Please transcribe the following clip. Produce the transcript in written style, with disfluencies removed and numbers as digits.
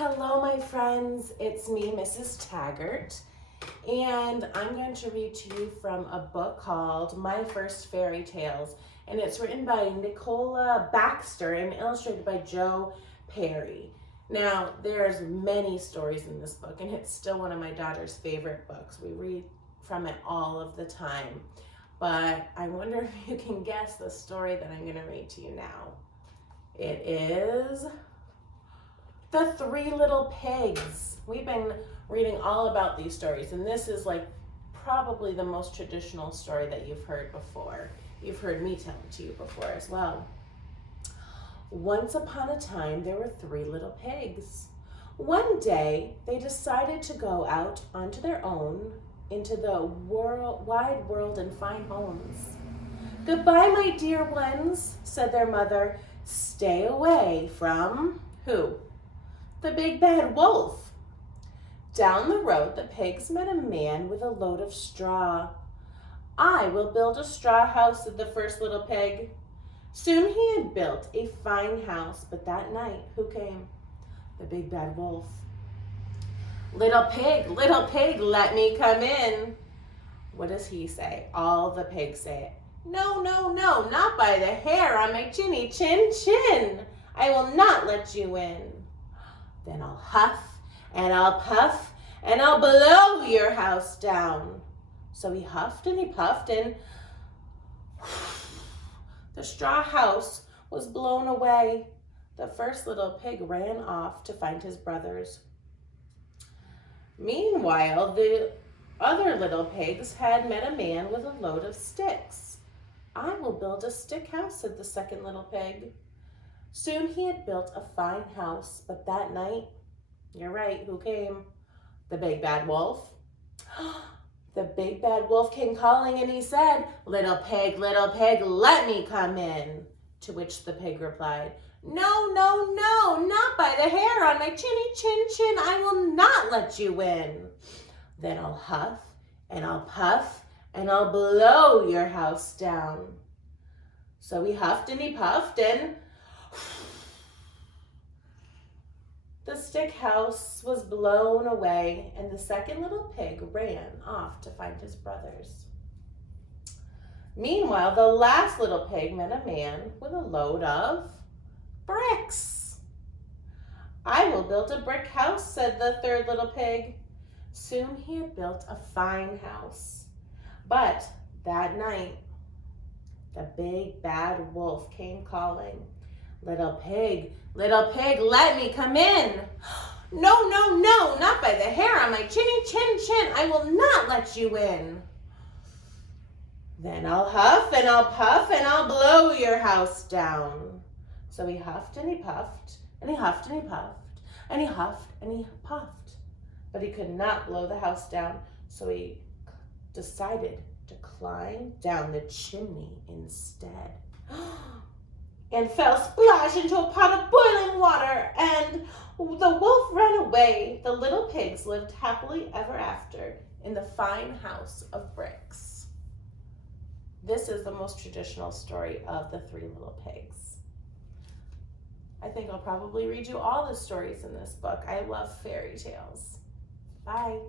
Hello, my friends. It's me, Mrs. Taggart, and I'm going to read to you from a book called My First Fairy Tales, and it's written by Nicola Baxter and illustrated by Parry. Now, there's many stories in this book, and it's still one of my daughter's favorite books. We read from it all of the time, but I wonder if you can guess the story that I'm going to read to you now. It is The Three Little Pigs. We've been reading all about these stories, and this is like probably the most traditional story that you've heard before. You've heard me tell it to you before as well. Once upon a time, there were three little pigs. One day, they decided to go out onto their own into the wide world and find homes. "Goodbye, my dear ones," said their mother. "Stay away from" who? "The big bad wolf." Down the road, the pigs met a man with a load of straw. "I will build a straw house," said the first little pig. Soon he had built a fine house, but that night, who came? The big bad wolf. Little pig, let me come in." What does he say? All the pigs say it. No, not by the hair on my chinny chin chin. I will not let you in. Then I'll huff and I'll puff and I'll blow your house down. So he huffed and he puffed, and the straw house was blown away. The first little pig ran off to find his brothers. Meanwhile, the other little pigs had met a man with a load of sticks. "I will build a stick house," said the second little pig. Soon he had built a fine house, but that night, you're right, who came? The big bad wolf. The big bad wolf came calling, and he said, little pig, let me come in." To which the pig replied, No, not by the hair on my chinny chin chin. I will not let you in. Then I'll huff and I'll puff and I'll blow your house down. So he huffed and he puffed, and the stick house was blown away, and the second little pig ran off to find his brothers. Meanwhile, the last little pig met a man with a load of bricks. "I will build a brick house," said the third little pig. Soon he had built a fine house. But that night, the big bad wolf came calling, little pig, let me come in." No, not by the hair on my chinny chin chin. I will not let you in. Then I'll huff and I'll puff and I'll blow your house down. So he huffed and he puffed and he huffed and he puffed and he huffed and he puffed. But he could not blow the house down, so he decided to climb down the chimney instead. And fell splash into a pot of boiling water, and the wolf ran away. The little pigs lived happily ever after in the fine house of bricks. This is the most traditional story of the Three Little Pigs. I think I'll probably read you all the stories in this book. I love fairy tales. Bye.